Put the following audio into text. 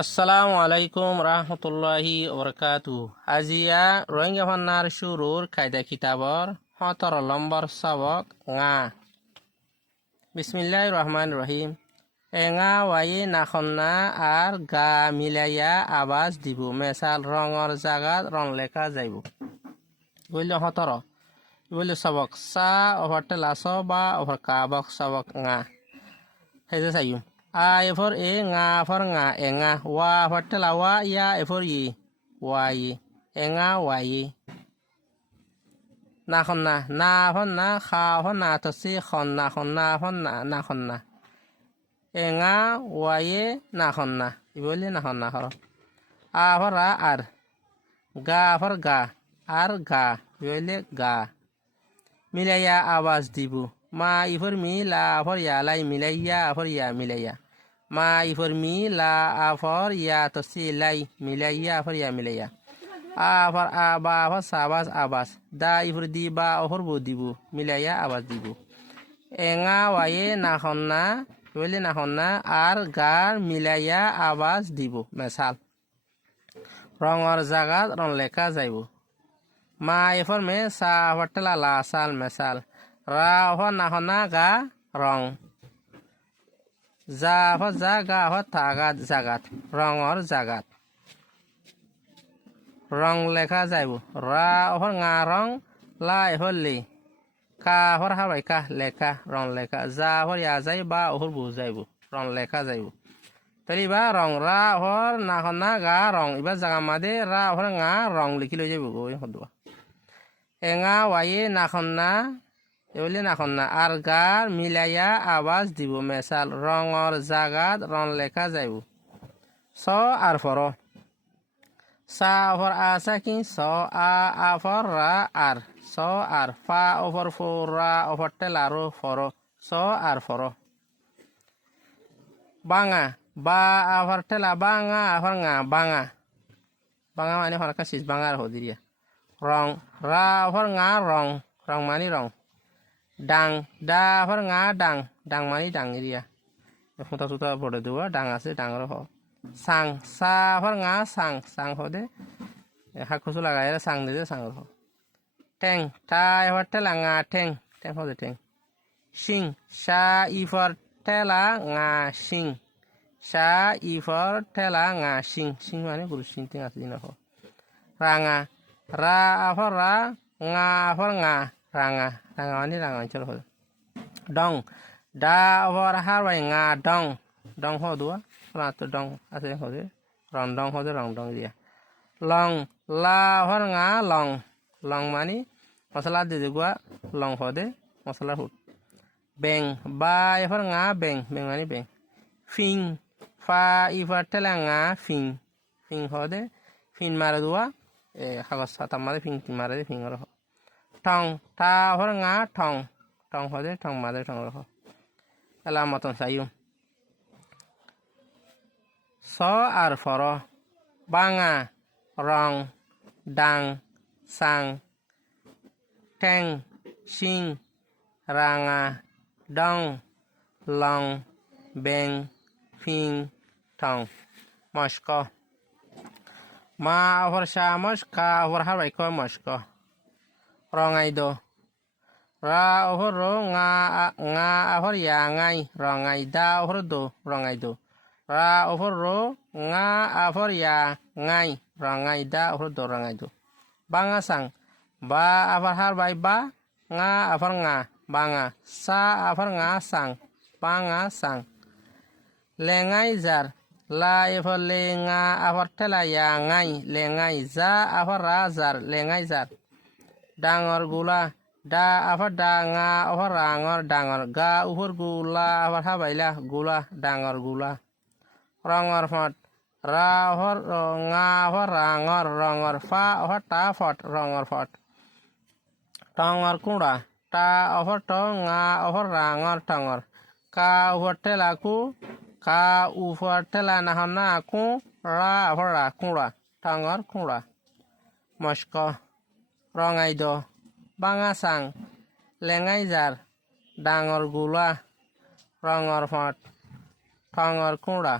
আসসালামু আলাইকুম রহমতুল্লাহি ওবরকাতু। আজিয়া রোহিঙ্গা ভান্নার শুরুর কায়দা কিতাবর 17 নম্বর সবক ngা। বিসমিল্লাহির রহমানির রহিম। এঙা ওয়াই নাখন্না আর গা মিলাইয়া আওয়াজ দিব। মেসাল রঙর জাগাত রং লেখা যাইব। বলল 17 বলল সবক সা ওভার টেলাস বা ওভার কাবক সবক ngা হেজে chime a for e nga for nga enga wa for tela wa ya for yi wa yi enga wa yi na khonna na for na kha for na to si khonna khonna for na khonna enga wa yi na khonna ibole na khonna khoro a for a ar ga for ga ar ga ibole ga milaya আওয়াজ দিব মা ইফর me লা for ইয়া লাই মিলাইয়া for ইয়া মিলাইয়া মা ইফর me লা আফর ইয়া তসি লাই মিলাইয়া for ইয়া মিলাইয়া আফর আ বা ফর সাবাস আবাস দা ইফর দি বা অফর বো দিব মিলাইয়া আওয়াজ দিব এঙা ওয়ায়ে না খন্না বলে না খন্না আর গার মিলাইয়া আওয়াজ দিব মেসাল রঙর জাগাত রং লেখা যাইব মা এফর মে সা ফটলা লা সাল মেসাল রা ফর না খন্না গা রং যা ফর যা গা ফর থাগাত জাগাত রঙর জাগাত রং লেখা যাইব রা ফর ngা রং লা এফর লি কা ফর হাবাই কা লেখা রং লেখা যা ফর ইয়া যাই বা ওহর বু যাইব রং লেখা যাইব তাহলে বা রং রা ফর না খন্না গা রং এবার জাগা মাদে রা ফর ngা রং লিখি লই যাইব গই হদুয়া এঙা ওয়ায়ে না খন্না এবলে না খন্না আর গার মিলাইয়া আওয়াজ দিব মেসাল রঙর জাগাত রং লেখা যাইব স আর ফর সা ফর আসা কি স আ ফর রা আর স আর ফা ওফর ফো রা ওফর টেলারো ফর স আর ফর বাঙা বা আফর টেলা বাঙা আফর ngা বাঙা বাঙা মানে ফর কাশিস বাঙার হদিরিয়া রং রা ফর ngা রং রং মানে রং ডাং দা ফর ngা ডাং ডাং মানে ডাং এরিয়া ফুটা ফুটা পড়ে দেওয়া ডাং আছে ডাঙর হ সাং সা ফর ngা সাং সাং হদে হাকুসু লাগাই সাং দিলে সাং হ ঠেং টা ফর টেলা ngা ঠেং ঠেং হদে ঠেং সিং সা ই ফর টেলা ngা সিং সা ই ফর টেলা ngা সিং সিং মানে পুরুষ সিং টিং আছে দিন হ রাঙা রা ফর রা ngা ফর ngা রাঙা রাঙা মানে রাঙা অঞ্চল হল ডং দা ফর হারবাই ngা ডং ডং হদুয়া তো ডং আছে হদে রং ডং হদে রং ডং দিয়া লং লা ফর ngা লং লং মানে মশলা দিয়ে গুয়া লং হদে মশলা হুট বেং বা ফর ngা বেং বেং মানে বেং ফিং ফা ইফর টেলা ngা ফিং ফিং হদে ফিন মারে দুয়া কাগজ সাতা মারে ফিং মারে ফিং রহ ঠং টা ফর ngা ঠং ঠং হদে ঠং মারে ঠং রহ এলা মতন সাইম স আর ফর বাঙা রং ডাং সাং ঠেং সিং রাঙা ডং লং বেং ফিং ঠং মস্ক মা ফর শামস কা ফর হাবাই ক মস্ক রঙাইদ রা ওহর রো ngা ngা আফর ইয়া ngay রঙাই দা ওহর দো রঙাইদ রা ওহর রো ngা আফর ইয়া ngay রঙাই দা ওহর দো রঙাইদ বাঙা সাং বা আফর হারবাই বা ngা আফর ngা বাঙা সা আফর ngা সাং বাঙা সাং লেঙাই জার লা এফর লে ngা আফর টেলা ইয়া ngay লেঙাই যা আফর রা জার লেঙাই জার ডাঙর গুলা দা আফর দা ngা আফর রাঙর ডাঙর গা উফর গুলা আফর হাবাইলা গুলা ডাঙর গুলা রঙর ফট রা আফর ngা আফর রাঙর রঙর ফা আফর টা ফট রঙর ফট টঙর কুড়া টা আফর ট ngা আফর রাঙর টঙর কা উফর টেলা কু কা উফর টেলা না হন্না কু রা আফর রা কুড়া টঙর কুড়া মস্ক রঙাইদ বাঙা সাং লেঙাই জার ডাঙর গুলা রঙর ফট ঠঙর কুড়া